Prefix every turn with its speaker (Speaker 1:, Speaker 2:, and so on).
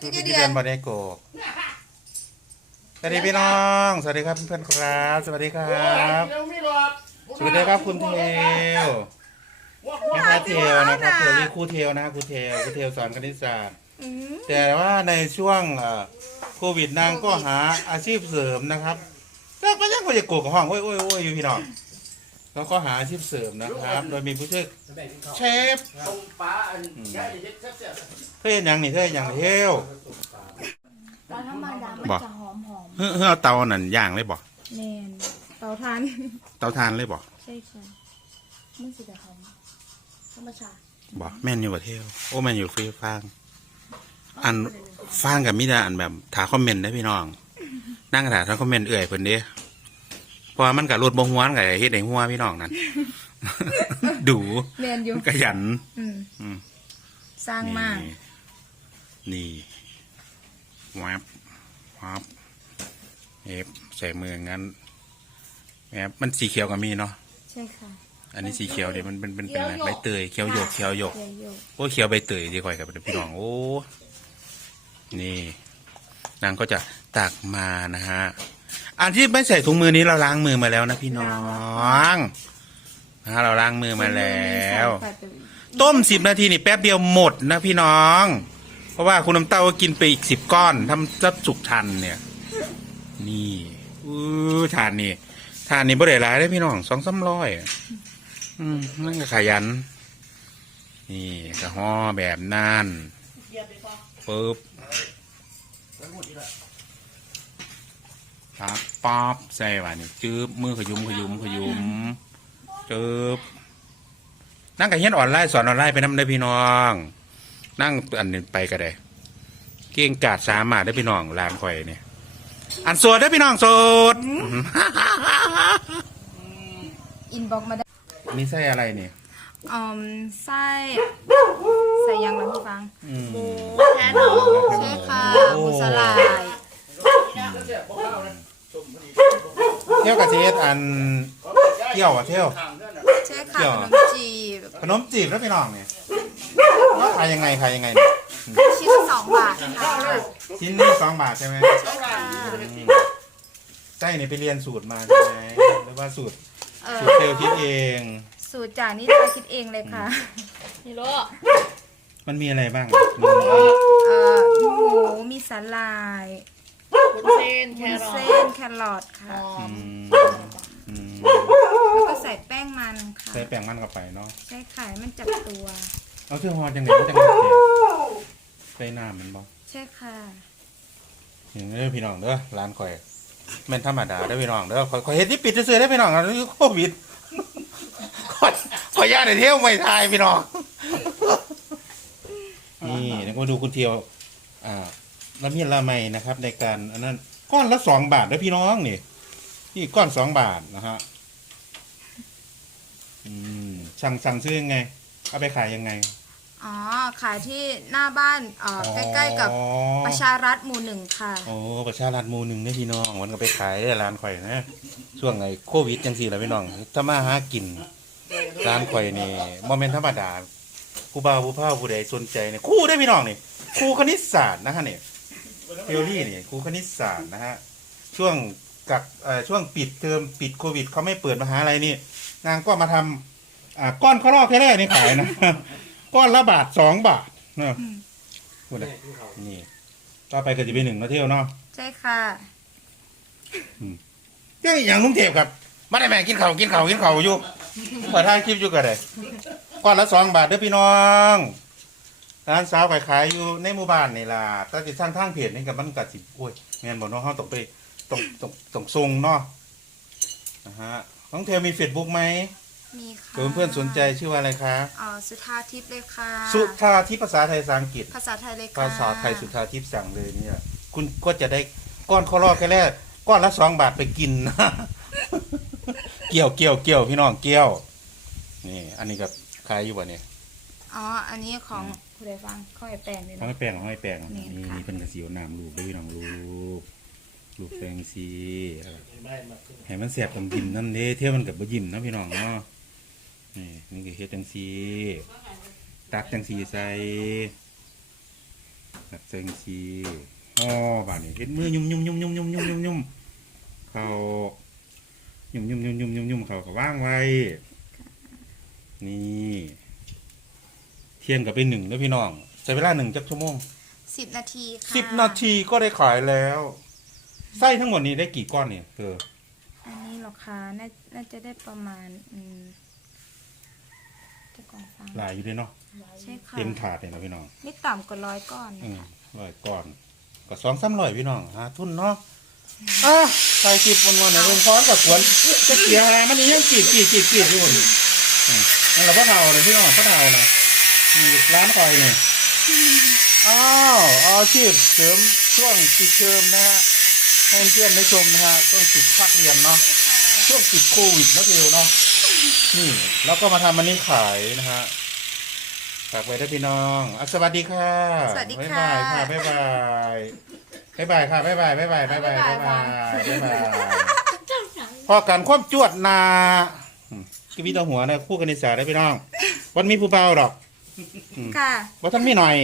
Speaker 1: พี่
Speaker 2: พี่
Speaker 1: เดื
Speaker 2: เดื
Speaker 1: อ
Speaker 2: อนนบอได้โกกสวัสดีพี่น้อง สวัสดีครับเพื่อนๆครับ สวัสดีครับ สวัสดีครับคุณเทลแม่ค้าเทลนะครับเทลลี่ครูเทลนะครูเทลครูเทลสอนคณิตศาสตร์
Speaker 1: อืม
Speaker 2: แต่ว่าในช่วงเอ่อโควิดนางก็หาอาชีพเสริมนะครับแล้วก็ยังก็จะโกกกับห้องโอ้ยโอ้ยโอ้ยอยู่พี่น้อง แล้วก็หาอาชีพเสริมนะครับ โดยมีผู้ช่วยเชฟ
Speaker 3: ตรงป้าอันใหญ่เฮ็ดแซ่บ
Speaker 2: เฮ้ยยังนี่เฮ้ยยังเทล
Speaker 1: ตอนธรรมดามัน
Speaker 2: บ่
Speaker 1: จะหอมหอม
Speaker 2: เฮ้ยเฮ้ยเอาเตานั่นย่างเลยบ่
Speaker 1: แมนเตาทาน
Speaker 2: เตาทานเลยบ่
Speaker 1: ใช่ค่ะมันสิแต่หอมธรรมชาติ
Speaker 2: บ่แม่นอยู่บ่เทลโอ้แม่นอยู่ฟรีฟังอันฟังกับมิดาอันแบบถาคอมเมนต์ได้พี่น้อง นั่งถาทางคอมเมนต์เอื่อยเพิ่นเด้ เพราะว่ามันกับรถบ่ฮ้วนกับเฮ็ดให้หัวพี่น้องนั่น ดู
Speaker 1: แมนอยู่
Speaker 2: ขยัน
Speaker 1: อืม
Speaker 2: อืม
Speaker 1: สร้างมาก
Speaker 2: นี่นี่วับวับเอฟใส่มืองั้นแอบมันสีเขียวกับมีเนาะ
Speaker 1: ใช่ค่ะ
Speaker 2: อันนี้สีเขียวเดี๋ยวมันเป็นเป็นเป็นอะไรใบเตยเขียวหยกเขียวหยก
Speaker 1: เขียวโยก
Speaker 2: โอ้เขียวใบเตยดีกว่ากับพี่น้อง โอ้ นี่ นางก็จะตักมานะฮะ อันที่ไม่ใส่ถุงมือนี้เราล้างมือมาแล้วนะพี่น้องนะฮะเราล้างมือมาแล้ว
Speaker 1: ใส่ไป
Speaker 2: ต้มสิบนาทีนี่แป๊บเดียวหมดนะพี่น้อง เพราะว่าคุณน้ำเต้าก็กินไปอีกสิบก้อนทำจับสุกทันเนี่ย นี่อู้ทานนี่ทานนี่บ่ได้หลายได้อพี่น้องสองสามร้อยอะอืมนั่นก็ขยัน นี่กระห่อแบบนั่นปึ๊บ ครับป๊อบใส่ว่านี่จืบมือขยุมขยุมขยุมจืบนั่งกับเฮียนออนไลน์สอนออนไลน์ไปน้ำได้อพี่น้อง นั่งอันนี้ไปก็ได้เก่งกาดสามารถได้อพี่น้องลานข่อยเนี่ยอันโสดได้อพี่น้องโสด
Speaker 1: อินบ็อกมาได้
Speaker 2: นี่ใส่อะไรเนี่ย
Speaker 1: อืมไส้ใส่ยังไงพี่ฟัง
Speaker 2: อืม
Speaker 1: แค่หนอใช่ค่ะหมูสลาย
Speaker 2: เที่ยวกับเจสอันเที่ยวอะเที่ยว
Speaker 3: ทางเด้อน่ะ
Speaker 1: ใช่ค่ะ
Speaker 2: เกี่ยว
Speaker 1: ขนมจีบ
Speaker 2: ขนมจีบแล้วพี่น้องเนี่ยว่าขายยังไงขายยังไงเนี่ย
Speaker 1: ชิ้นละสองบาทค่ะ
Speaker 2: ชิ้นนี้สองบาทใช่ไหม
Speaker 1: ใช่ค่ะ
Speaker 2: อืมไส้เนี่ยไปเรียนสูตรมาใช่ไหมหรือว่าสูตร
Speaker 1: เออ
Speaker 2: สูตรเซลล์คิดเอง
Speaker 1: สูตรจากนี่ตาคิดเองเลยค่ะ
Speaker 4: นี่โล
Speaker 2: มันมีอะไรบ้าง
Speaker 1: เอ่อหมูมีสาลาย
Speaker 4: วุ้นเส้นแค
Speaker 1: วุ้น
Speaker 4: รอ
Speaker 1: เส้
Speaker 4: ท
Speaker 1: นแครอท
Speaker 4: ห
Speaker 1: ค่ะ
Speaker 4: อ
Speaker 2: อื
Speaker 4: ม
Speaker 2: มอืม
Speaker 1: แล้วก็ใส่แป้งมันค่ะ
Speaker 2: ใส่แป้งมันเข้าไปเนาะ
Speaker 1: ใช่ค่ะให้มันจับตัว
Speaker 2: เอาเชื่อฮอจังไหนมันจังไหนเสียใส่น้ำมันบ่
Speaker 1: ใช่ค่ะ
Speaker 2: อย่างนี้พี่น้องเด้อร้านข่อยแม่นธรรมดาเด้อพี่น้องเด้อข่อยข่อยเฮ็ดที่ปิดซื่อๆเด้อพี่น้องอันนี้โควิดข่อยข่อยย่านได้เที่ยวไม่ทายพี่น้องนี่นึกว่าดูคุณเที่ยวอ่า ละเมียดละไมนะครับ ในการอันนั้นก้อนละสองบาทเด้อพี่น้องนี่นี่ก้อนสองบาทนะฮะอืมสั่งสั่งซื้อยังไง เอาไปขายยังไง
Speaker 1: อ๋อ ขายที่หน้าบ้านเอ่อใกล้ ๆ กับ
Speaker 2: อ๋อ
Speaker 1: ประชารัฐหมู่หนึ่งค่ะ
Speaker 2: โอ้ประชารัฐหมู่หนึ่งเนี่ยพี่น้องมันก็ไปขายได้ร้านข่อยนะช่วงไอ้โควิดจังสี่แหละพี่น้องถ้ามาหากินร้านข่อยนี่โมเมนธรรมดาผู้บ่าวผู้พ่าวผู้ใดสนใจเนี่ยครู่ได้อพี่น้องนี่ครูคณิตศาสตร์นะฮะเนี่ย เทอรี่นี่ครูคณิตศาสตร์นะฮะช่วงกักเอ่อช่วงปิดเทอมปิดโควิดเขาไม่เปิดมหาลัยนี่ นางก็มาทำอ่าก้อนข้าวลอกแค่แรกนี่ขายนะก้อนละบาทสองบาทเนาะพูดเลยนี่ต่อไปก็จะเป็นหนึ่งมาเที่ยวเนาะ
Speaker 1: ใช่ค่ะ
Speaker 2: เรื่องอหย่างนุ่มเทพครับมาได้แม่กินข้าวกินข้าวกินข้าวอยู่เปิดท้ายคลิปอยู่กันเลยก้อนละสองบาทเด้อพี่น้อง ร้านสาวขายขายอยู่ในหมู่บ้านนี่ล่ะก็ติดสร้างทางเพจนี่กับมันกัดสิโอ้ยแม่นบ่เนาะเฮาต้องไปต้องต้องต้องส่งเนาะนะฮะน้องเทลมีเฟซบุ๊กไหม
Speaker 1: มีค่ะ
Speaker 2: เพื่อนเพื่อนสนใจชื่อว่าอะไรคะ
Speaker 1: เอ่อสุธาทิพย์เลยค่ะ
Speaker 2: สุธาทิพย์ภาษาไทยภาษาอังกฤษ
Speaker 1: ภาษาไทยเลยค่ะ
Speaker 2: ภาษาไทยสุธาทิพย์สั่งเลยเนี่ย คุณก็จะได้ก้อนข้าวลอกแค่แรกก้อนละสองบาทไปกินนะเกี่ยวเกี่ยวเกี่ยวพี่น้องเกี่ยว นี่ อันนี้กับขายอยู่บ่เนี่ย
Speaker 1: อ๋อ อันนี้ของ ผู้ใดฟังข้าวไอแปลงเลย
Speaker 2: ห้อ
Speaker 1: นะ
Speaker 2: ยแป้งห้อยแป้ง
Speaker 1: นี่
Speaker 2: นี่
Speaker 1: ค่ะ
Speaker 2: เป็นกระสียวน้ำลูกด้วยพี่น้องลูกลูกแปงซีให้มันแสบต้องยิ้มนั่นเด้เที่ยวมันกับบยิ้มนะพี่น้องเนาะนี่นี่คือเฮ็ดจังซีตักจังซีใส่แบบเซงซีอ๋อบาดนี้เห็นมือยุ่มยุ่มยุ่มยุ่มยุ่มยุ่มยุ่มยุ่มเขายุ่มยุ่มยุ่มยุ่มยุ่มยุ่มเขาก็ว่างไว้นี่ เที่ยงกับไปหนึ่งแล้วพี่น้องใช้เวลาหนึ่งจักชั่วโมง
Speaker 1: สิบนาทีค่ะ
Speaker 2: สิบนาทีก็ได้ขายแล้วไส้ทั้งหมดนี้ได้กี่ก้อนเนี่ยเธอ
Speaker 1: อันนี้เหรอคะน่าน่าจะได้ประมาณอืมจะก่อนฟัง
Speaker 2: หลายอยู่ด้วยเนาะ
Speaker 1: ใช่ค่ะ
Speaker 2: เต็มถาดเลยนะพี่น้อง
Speaker 1: ไม่ต่ำกว่าร้อยก้อน
Speaker 2: อื
Speaker 1: นะ
Speaker 2: ม
Speaker 1: คะ
Speaker 2: ร้อยก้อนก็สองสามร้อยพี่น้องหาทุนเนาะอะใส่คลิปวันวันๆเนี่ยลงฟ้อนกับกวนจะเสียหายมันนี่ยังกรีดกรีดกรีดกรีดอยู่อืมนั่นแหละพ่อเฒ่าเลยพี่น้องพ่อเฒ่านะ นี่ร้านคอยเนี่ยอ้าวอาชีพเสริมช่วงปิดเทอมนะฮะให้เพื่อนได้ชมนะฮะช่วงปิดพักเรียนเนาะช่วงติดโควิดนะพี่เนาะนี่ แล้วก็มาทำอันนี้ขายนะฮะฝากไว้ด้วยพี่น้องอะสวัสดีค่ะ
Speaker 1: สวัสดี
Speaker 2: บ๊าย
Speaker 1: ค่ะ
Speaker 2: บายค่ะบ๊ายบายบ๊ายบายค่ะบ๊ายบายบ๊ายบายบ๊ายบายบ๊ายบายบ๊ายบายพอกันควบจวดนาอืมกีวีตาหัวนะคู่กันนิสาได้พี่น้อง วันมีผู้เบาหรอก
Speaker 1: ค่ะ
Speaker 2: ว่าท่านมีหน่อย